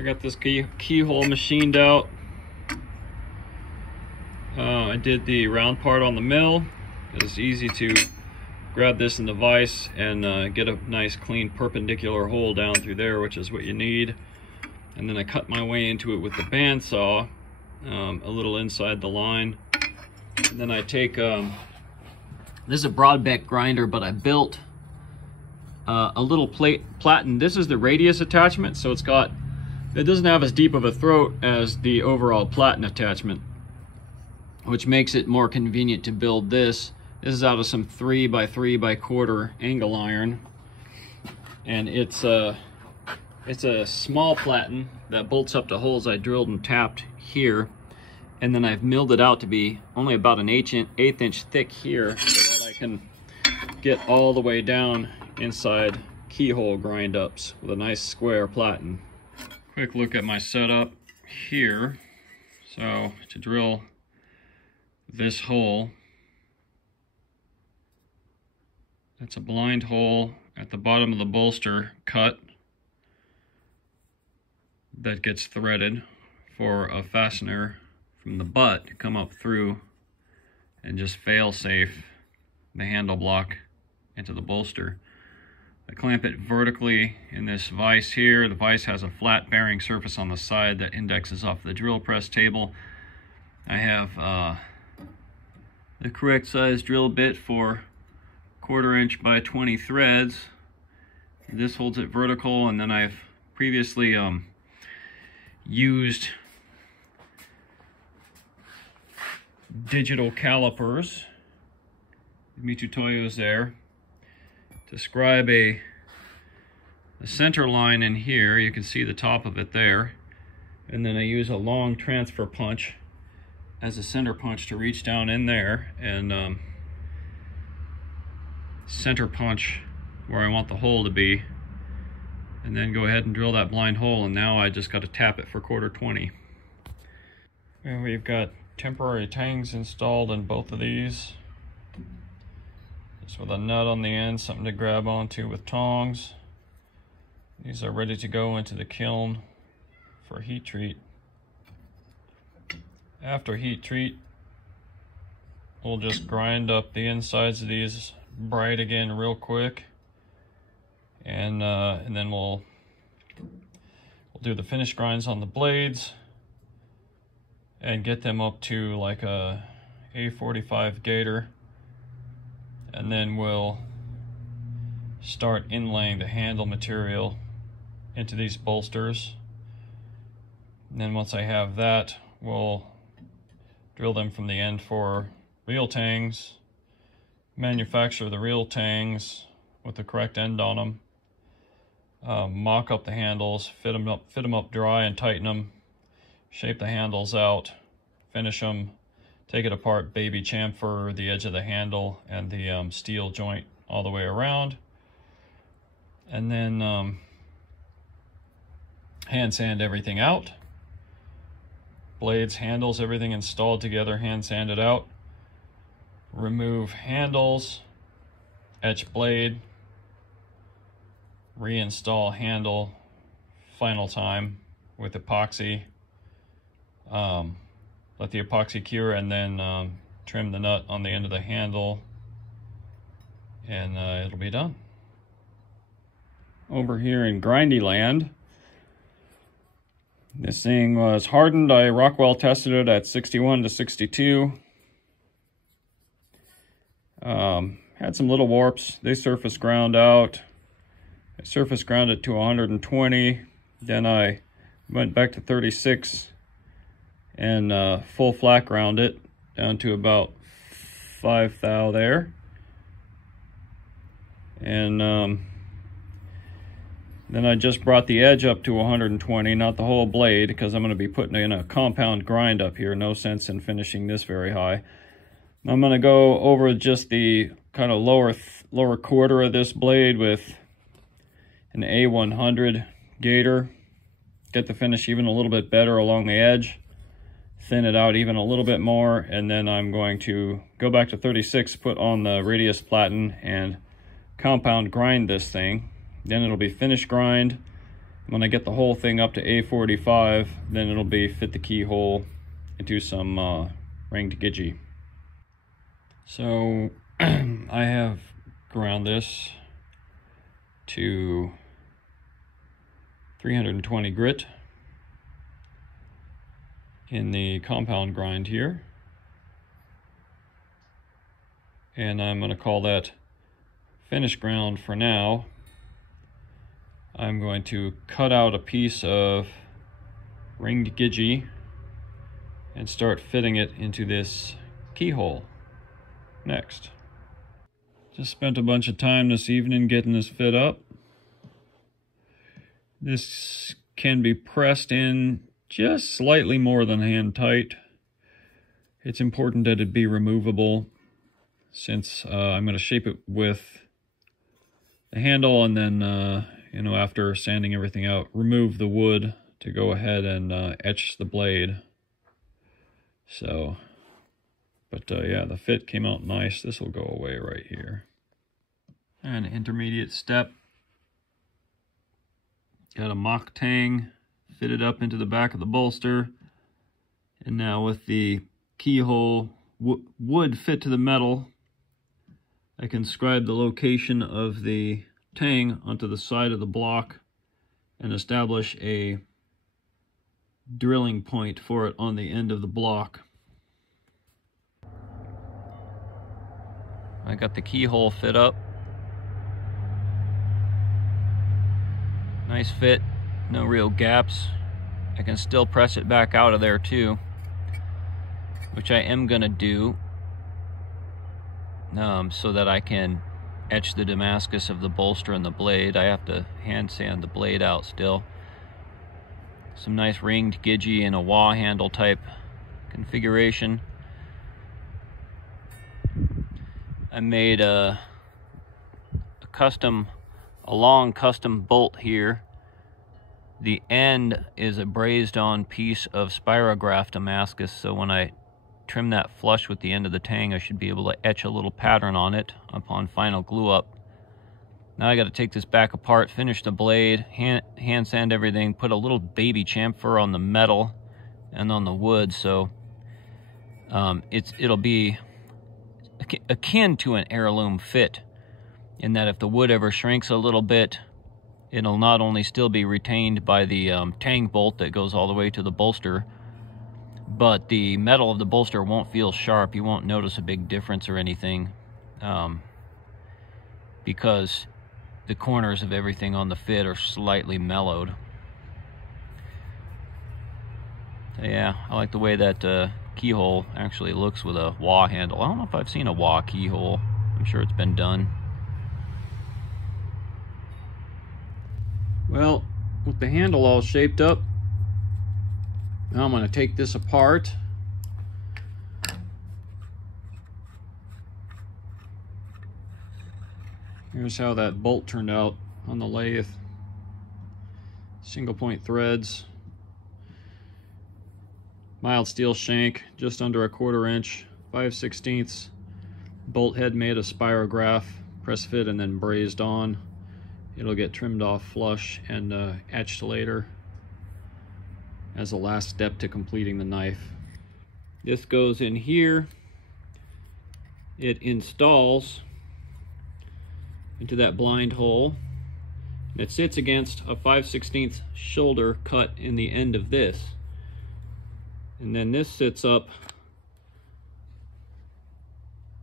I got this keyhole machined out. I did the round part on the mill. It's easy to grab this in the vise and get a nice clean perpendicular hole down through there, which is what you need. And then I cut my way into it with the bandsaw, a little inside the line. And then I take, this is a Broadbeck grinder, but I built a little platen. This is the radius attachment, so it doesn't have as deep of a throat as the overall platen attachment, which makes it more convenient to build this. This is out of some 3x3x1/4 angle iron, and it's a small platen that bolts up to holes I drilled and tapped here, and then I've milled it out to be only about an 1/8 inch thick here, so that I can get all the way down inside keyhole grind ups with a nice square platen. Quick look at my setup here. So to drill this hole, that's a blind hole at the bottom of the bolster cut that gets threaded for a fastener from the butt to come up through and just fail safe the handle block into the bolster. I clamp it vertically in this vise here. The vise has a flat bearing surface on the side that indexes off the drill press table. I have the correct size drill bit for 1/4 inch by 20 threads. This holds it vertical, and then I've previously used digital calipers, Mitutoyo's there, to scribe the center line in here. You can see the top of it there, and then I use a long transfer punch as a center punch to reach down in there and center punch where I want the hole to be, and then go ahead and drill that blind hole. And now I just got to tap it for 1/4 20. And we've got temporary tangs installed in both of these, just with a nut on the end, something to grab onto with tongs. These are ready to go into the kiln for heat treat. After heat treat, we'll just grind up the insides of these bright again real quick, and then we'll do the finish grinds on the blades and get them up to like a A45 gator, and then we'll start inlaying the handle material into these bolsters. And then once I have that, we'll drill them from the end for reel tangs, manufacture the reel tangs with the correct end on them, mock up the handles, fit them up dry and tighten them, shape the handles out, finish them, take it apart, baby chamfer the edge of the handle and the steel joint all the way around, and then hand sand everything out. Blades, handles, everything installed together, hand sanded out. Remove handles, etch blade, reinstall handle final time with epoxy. Let the epoxy cure, and then trim the nut on the end of the handle, and it'll be done. Over here in Grindy Land, this thing was hardened. I Rockwell tested it at 61 to 62. Had some little warps. They surface ground out. I surface grounded to 120. Then I went back to 36 and full flat ground it down to about 5 thou there. And then I just brought the edge up to 120, not the whole blade, because I'm going to be putting in a compound grind up here. No sense in finishing this very high. I'm going to go over just the kind of lower 1/4 of this blade with an A100 gator. Get the finish even a little bit better along the edge. Thin it out even a little bit more, and then I'm going to go back to 36, put on the radius platen, and compound grind this thing. Then it'll be finish grind, When I get the whole thing up to A45, then it'll be fit the keyhole into some ringed gidgee. So I have ground this to 320 grit in the compound grind here. And I'm going to call that finish ground for now. I'm going to cut out a piece of ringed gidgee and start fitting it into this keyhole next. Just spent a bunch of time this evening getting this fit up. This can be pressed in just slightly more than hand tight. It's important that it be removable, since I'm going to shape it with the handle, and then you know, after sanding everything out, remove the wood to go ahead and etch the blade. So, but yeah, the fit came out nice. This will go away right here. And intermediate step. Got a mock tang fitted up into the back of the bolster. And now with the keyhole wood fit to the metal, I can scribe the location of the tang onto the side of the block and establish a drilling point for it on the end of the block. I got the keyhole fit up. Nice fit, no real gaps. I can still press it back out of there too, which I am gonna do so that I can etch the Damascus of the bolster and the blade. I have to hand sand the blade out still. Some nice ringed gidgee and a wah handle type configuration. I made a long custom bolt here. The end is a brazed on piece of Spirograph Damascus, so when I trim that flush with the end of the tang, I should be able to etch a little pattern on it upon final glue up. Now I got to take this back apart, finish the blade, hand sand everything, put a little baby chamfer on the metal and on the wood, so it'll be akin to an heirloom fit, in that if the wood ever shrinks a little bit, it'll not only still be retained by the tang bolt that goes all the way to the bolster, but the metal of the bolster won't feel sharp. You won't notice a big difference or anything, because the corners of everything on the fit are slightly mellowed. So yeah, I like the way that keyhole actually looks with a wah handle. I don't know if I've seen a wah keyhole. I'm sure it's been done. Well, with the handle all shaped up, now I'm going to take this apart. Here's how that bolt turned out on the lathe. Single point threads. Mild steel shank, just under 1/4 inch, 5/16. Bolt head made of Spirograph, press fit and then brazed on. It'll get trimmed off flush and etched later as a last step to completing the knife. This goes in here. It installs into that blind hole. It sits against a 5/16 shoulder cut in the end of this. And then this sits up,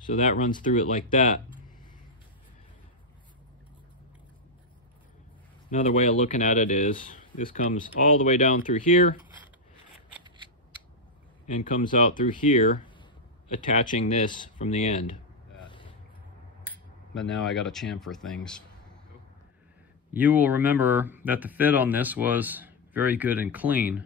so that runs through it like that. Another way of looking at it is, this comes all the way down through here and comes out through here, attaching this from the end. But now I got to chamfer things. You will remember that the fit on this was very good and clean.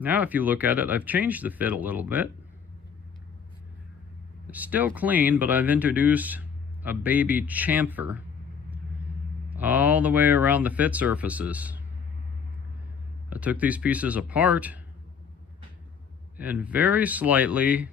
Now if you look at it, I've changed the fit a little bit. It's still clean, but I've introduced a baby chamfer all the way around the fit surfaces. I took these pieces apart and very slightly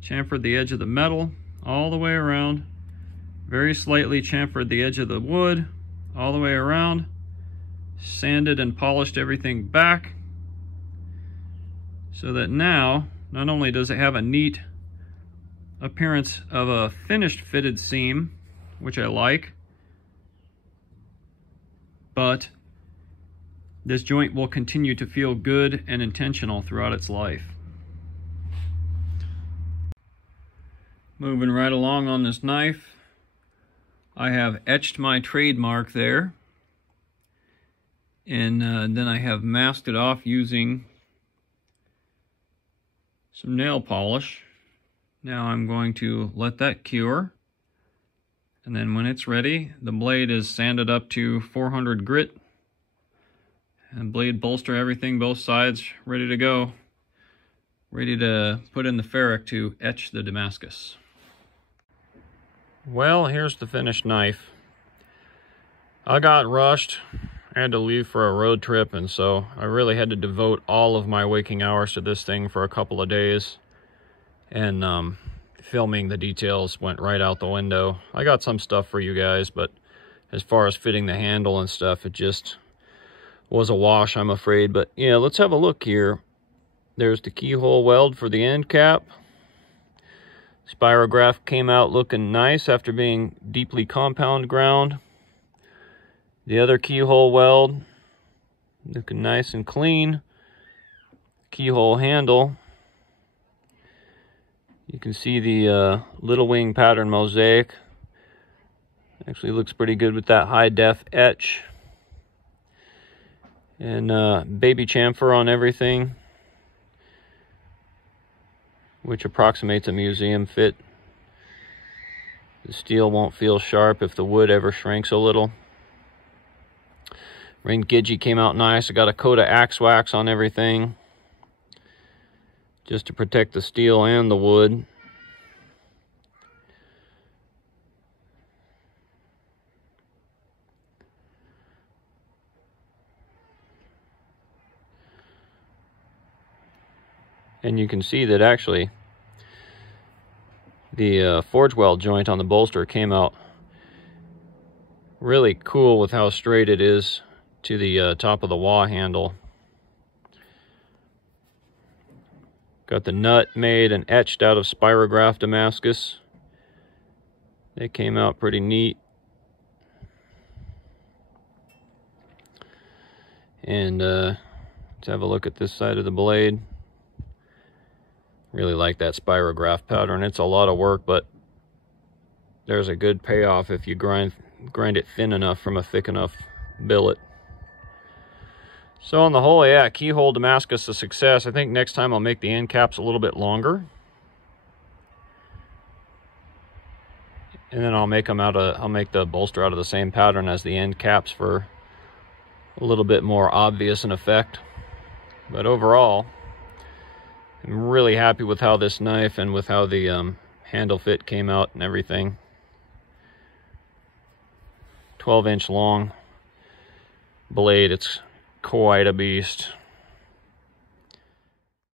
chamfered the edge of the metal all the way around Very slightly chamfered the edge of the wood all the way around, sanded and polished everything back, so that now not only does it have a neat appearance of a finished fitted seam, which I like, but this joint will continue to feel good and intentional throughout its life. Moving right along on this knife, I have etched my trademark there, and then I have masked it off using some nail polish. Now I'm going to let that cure, and then when it's ready, the blade is sanded up to 400 grit, and blade bolster, everything, both sides, ready to go. Ready to put in the ferric to etch the Damascus. Well, here's the finished knife. I got rushed. I had to leave for a road trip, and so I really had to devote all of my waking hours to this thing for a couple of days. And filming the details went right out the window. I got some stuff for you guys, but as far as fitting the handle and stuff, it just was a wash, I'm afraid. But yeah, let's have a look here. There's the keyhole weld for the end cap. Spirograph came out looking nice after being deeply compound ground. The other keyhole weld looking nice and clean. Keyhole handle. You can see the little wing pattern mosaic. Actually looks pretty good with that high def etch. And baby chamfer on everything, which approximates a museum fit. The steel won't feel sharp if the wood ever shrinks a little. Ring Gidgee came out nice. I got a coat of axe wax on everything, just to protect the steel and the wood. And you can see that actually the forge weld joint on the bolster came out really cool with how straight it is to the top of the wah handle. Got the nut made and etched out of Spirograph Damascus. They came out pretty neat. And let's have a look at this side of the blade. Really like that Spirograph pattern. It's a lot of work, but there's a good payoff if you grind it thin enough from a thick enough billet. So on the whole, yeah, keyhole Damascus a success. I think next time I'll make the end caps a little bit longer, and then I'll make the bolster out of the same pattern as the end caps for a little bit more obvious an effect. But overall, I'm really happy with how this knife and with how the handle fit came out and everything. 12-inch long blade. It's quite a beast.